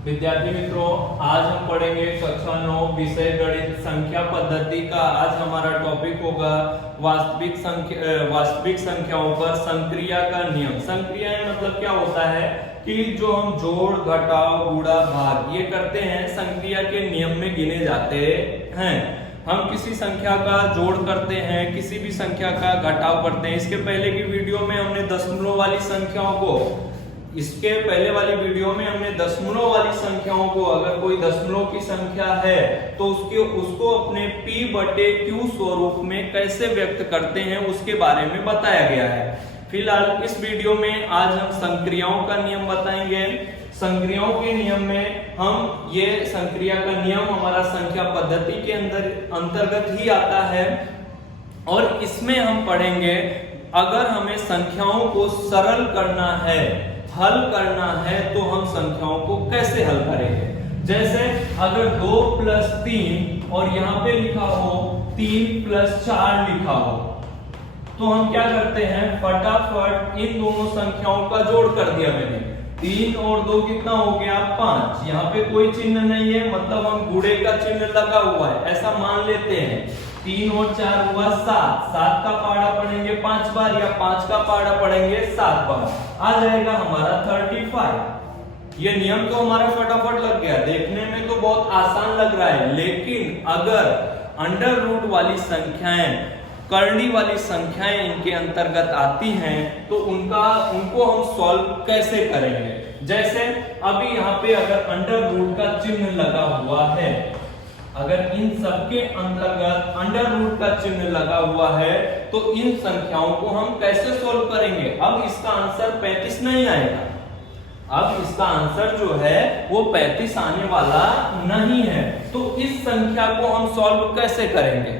विद्यार्थी मित्रों, आज हम पढ़ेंगे कक्षा 9 विषय गणित संख्या पद्धति का। आज हमारा टॉपिक होगा वास्तविक संख्याओं पर संक्रिया का नियम। संक्रिया मतलब क्या होता है कि जो हम जोड़, घटाव, गुणा, भाग ये करते हैं, संक्रिया के नियम में गिने जाते हैं। हम किसी संख्या का जोड़ करते हैं, किसी भी संख्या का घटाव करते हैं। इसके पहले की वीडियो में हमने दशमलव वाली संख्याओं को दशमलव वाली संख्याओं को, अगर कोई दशमलव की संख्या है तो उसको अपने p/q स्वरूप में कैसे व्यक्त करते हैं उसके बारे में बताया गया है। फिलहाल इस वीडियो में आज हम संक्रियाओं का नियम बताएंगे। संक्रियाओं के नियम में हम ये संक्रिया का नियम हमारा संख्या पद्धति के अंतर्गत ही आता है और इसमें हम पढ़ेंगे अगर हमें संख्याओं को सरल करना है, हल करना है, तो हम संख्याओं को कैसे हल करेंगे। जैसे अगर 2 + 3 और यहाँ पे लिखा हो 3 + 4 लिखा हो, तो हम क्या करते हैं, फटाफट इन दोनों संख्याओं का जोड़ कर दिया मैंने। 3 और 2 कितना हो गया, 5। यहाँ पे कोई चिन्ह नहीं है, मतलब हम गुणे का चिन्ह लगा हुआ है, ऐसा मान लेते हैं। 3 और 4 हुआ 7। 7 का पहाड़ा पढ़ेंगे 5 बार या 5 का पहाड़ा पढ़ेंगे 7 बार, आ जाएगा हमारा 35। ये नियम तो हमारा फटाफट लग गया। देखने में तो बहुत आसान लग रहा है, लेकिन अगर अंडर रूट वाली संख्याएं, करनी वाली संख्याएं इनके अंतर्गत आती हैं तो उनको हम सॉल्व कैसे करेंगे। जैसे अभी यहाँ पे अगर अंडर रूट का चिन्ह लगा हुआ है, अगर इन सबके अंतर्गत अंडर रूट का चिन्ह लगा हुआ है तो इन संख्याओं को हम कैसे सॉल्व करेंगे। अब इसका आंसर 35 नहीं आएगा। अब इसका आंसर जो है वो 35 आने वाला नहीं है। तो इस संख्या को हम सॉल्व कैसे करेंगे।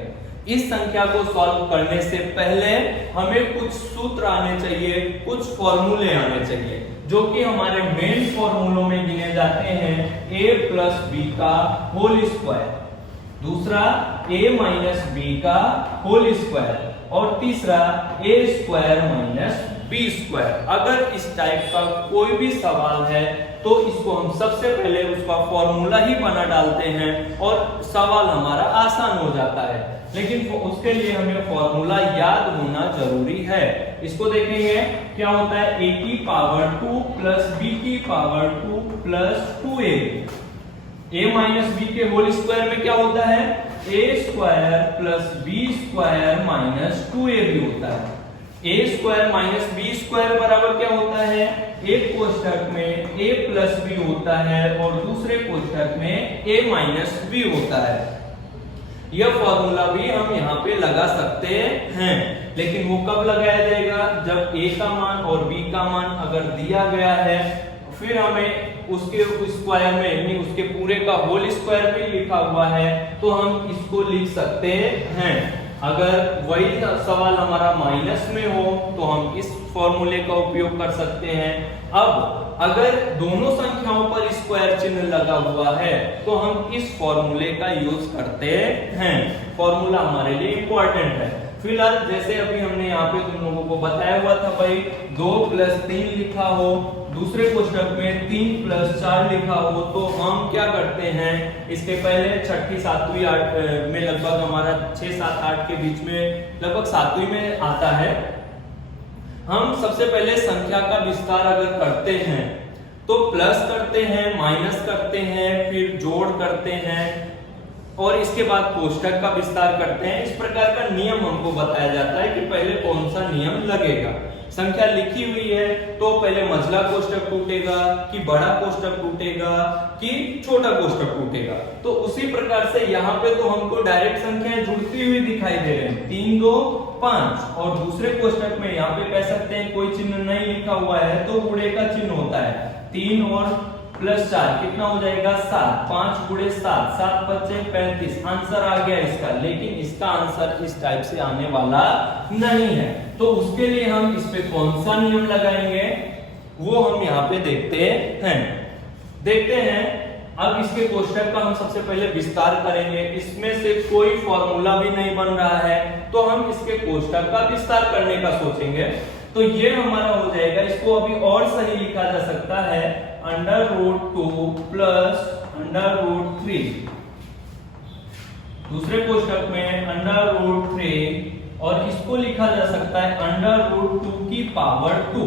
इस संख्या को सॉल्व करने से पहले हमें कुछ सूत्र आने चाहिए, कुछ फॉर्मूले आने चाहिए, जो कि हमारे मेन फॉर्मूलों में गिने जाते हैं। a + b का होल स्क्वायर, दूसरा a - b का होल स्क्वायर और तीसरा a² - b²। अगर इस टाइप का कोई भी सवाल है तो इसको हम सबसे पहले उसका फॉर्मूला ही बना डालते हैं और सवाल हमारा आसान हो जाता है। लेकिन उसके लिए हमें फॉर्मूला याद होना जरूरी है। इसको देखेंगे क्या होता है, a² + b² + 2ab। a - b के होल स्क्वायर में क्या होता है, a² + b² - 2ab होता है। a² - b² बराबर क्या होता है, एक कोष्ठक में a + b होता है और दूसरे कोष्ठक में a - b होता है। यह फॉर्मूला भी हम यहाँ पे लगा सकते हैं, लेकिन वो कब लगाया जाएगा, जब a का मान और b का मान अगर दिया गया है, फिर हमें उसके स्क्वायर में यानी उसके पूरे का होल स्क्वायर भी लिखा हुआ है तो हम इसको लिख सकते हैं। अगर वही सवाल हमारा माइनस में हो तो हम इस फॉर्मूले का उपयोग कर सकते हैं। अब अगर दोनों संख्याओं पर स्क्वायर चिन्ह लगा हुआ है तो हम इस फॉर्मूले का यूज करते हैं। फॉर्मूला हमारे लिए इंपॉर्टेंट है। फिलहाल जैसे अभी हमने यहाँ पे तुम लोगों को बताया हुआ था, भाई 2 + 3 लिखा हो, दूसरे कोष्ठक में 3 + 4 लिखा हो, तो हम क्या करते हैं, इसके पहले छठी 7वीं 8 में लगभग हमारा 6 7 8 के बीच में लगभग 7वीं में आता है। हम सबसे पहले संख्या का विस्तार अगर करते हैं तो प्लस करते हैं, माइनस करते हैं, फिर जोड़ करते हैं और इसके बाद कोष्ठक का विस्तार करते हैं। इस प्रकार का नियम हमको बताया जाता है कि पहले कौन सा नियम लगेगा। संख्या लिखी हुई है तो पहले मझला कोष्ठक टूटेगा कि बड़ा कोष्ठक टूटेगा कि छोटा कोष्ठक टूटेगा। तो उसी प्रकार से यहाँ पे तो हमको डायरेक्ट संख्याएं जुड़ती हुई दिखाई दे रही हैं, 3 2 5 और दूसरे कोष्ठक में यहाँ पे कह सकते हैं कोई चिन्ह नहीं लिखा हुआ है तो गुणे का चिन्ह होता है। 3 और +4 कितना हो जाएगा, 7। 5 × 7, 7 × 5 = 35। आंसर आ गया इसका, लेकिन इसका आंसर इस टाइप से आने वाला नहीं है। तो उसके लिए हम इस पे कौन सा नियम लगाएंगे वो हम यहाँ पे देखते हैं। अब इसके कोष्ठक का हम सबसे पहले विस्तार करेंगे। इसमें से कोई फॉर्मूला भी नहीं बन रहा है तो हम इसके कोष्ठक का विस्तार करने का सोचेंगे। तो ये हमारा हो जाएगा, इसको अभी और सही लिखा जा सकता है √2 प्लस √3। दूसरे कोष्टक में √3 और इसको लिखा जा सकता है √2 की पावर 2।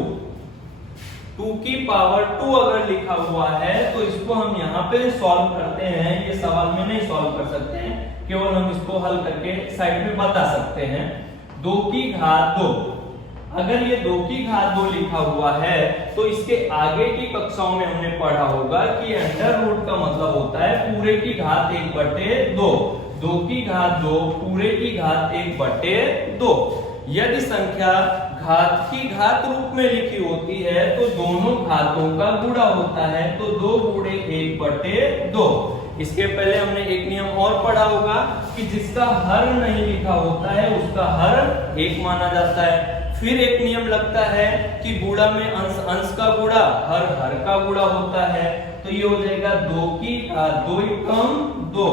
2 की पावर 2 अगर लिखा हुआ है तो इसको हम यहाँ पे सॉल्व करते हैं। ये सवाल में नहीं सॉल्व कर सकते हैं, केवल हम इसको हल करके साइड में बता सकते हैं। 2 की घात 2, अगर ये 2 की घात 2 लिखा हुआ है तो इसके आगे की कक्षाओं में हमने पढ़ा होगा कि अंडर रूट का मतलब होता है पूरे की घात 1/2। 2 की घात 2 पूरे की घात 1/2। यदि संख्या घात की घात रूप में लिखी होती है तो दोनों घातों का गुणा होता है, तो 2 गुणे 1/2। इसके पहले हमने एक नियम और पढ़ा होगा कि जिसका हर नहीं लिखा होता है उसका हर 1 माना जाता है। फिर एक नियम लगता है कि गुणा में अंश अंश का गुणा हर का गुणा होता है, तो ये हो जाएगा 2 की घात 2 एकम 2,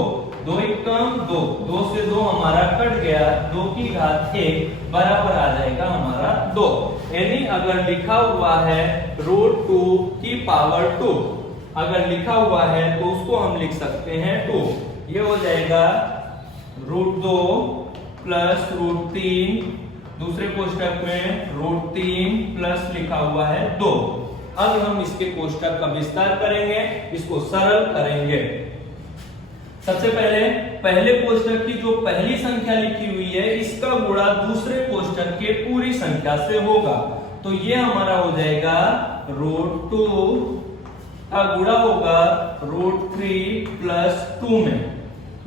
2 एकम 2, 2 से 2 हमारा कट गया, 2 की घात 1 बराबर आ जाएगा हमारा 2। यानी अगर लिखा हुआ है √2 की पावर 2, अगर लिखा हुआ है तो उसको हम लिख सकते हैं 2। ये हो जाएगा √2 प्लस √3, दूसरे कोष्टक में √3 प्लस लिखा हुआ है 2। अब हम इसके कोष्टक का विस्तार करेंगे, इसको सरल करेंगे। सबसे पहले कोष्टक की जो पहली संख्या लिखी हुई है इसका गुणा दूसरे कोष्टक के पूरी संख्या से होगा, तो ये हमारा हो जाएगा √2 का गुणा होगा √3 प्लस 2 में।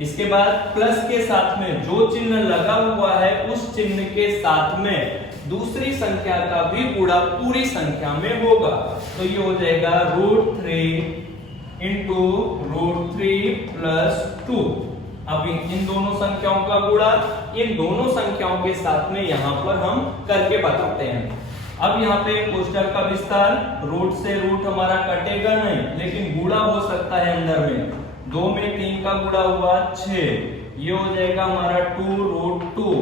इसके बाद प्लस के साथ में जो चिन्ह लगा हुआ है उस चिन्ह के साथ में दूसरी संख्या का भी गुणा पूरी संख्या में होगा, तो ये हो जाएगा √3 इंटू √3 प्लस 2। अब इन दोनों संख्याओं का गुणा इन दोनों संख्याओं के साथ में यहाँ पर हम करके बताते हैं। अब यहाँ पे कोष्टक का विस्तार, रूट से रूट हमारा कटेगा नहीं, लेकिन गुणा हो सकता है अंदर में। 2 में 3 का गुणा हुआ 6, ये हो जाएगा हमारा 2√2।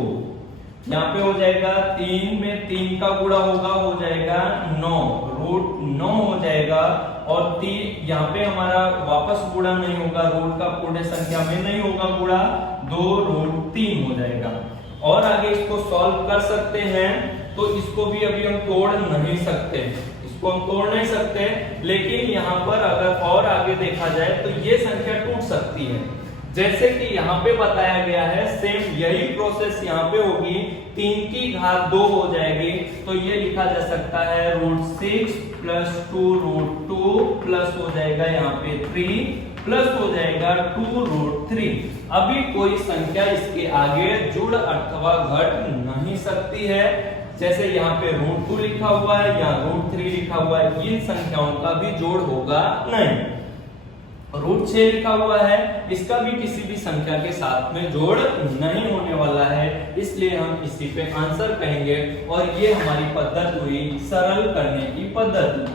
यहाँ पे हो जाएगा 3 में 3 का गुणा होगा, हो जाएगा 9, √9 हो जाएगा। और 3 यहाँ पे हमारा वापस गुणा नहीं होगा, रूट का पूर्ण संख्या में नहीं होगा गुणा, 2√3 हो जाएगा। और आगे इसको सॉल्व कर सकते हैं, तो इसको भी अभी हम तोड़ नहीं सकते, इसको हम तोड़ नहीं सकते, लेकिन यहाँ पर अगर और आगे देखा जाए तो ये संख्या टूट सकती है। जैसे कि यहाँ पे बताया गया है, सेम यही प्रोसेस यहाँ पे होगी, 3 की घात 2 हो जाएगी, तो ये लिखा जा सकता है √6 प्लस 2√2 प्लस हो जाएगा यहाँ पे 3 प्लस हो जाएगा 2√3। अभी कोई संख्या इसके आगे जुड़ अथवा घट नहीं सकती है। जैसे यहाँ पे √2 लिखा हुआ है, यहाँ √3 लिखा हुआ है, इन संख्याओं का भी जोड़ होगा नहीं। √6 लिखा हुआ है, इसका भी किसी भी संख्या के साथ में जोड़ नहीं होने वाला है, इसलिए हम इसी पे आंसर कहेंगे। और ये हमारी पद्धति हुई सरल करने की पद्धति।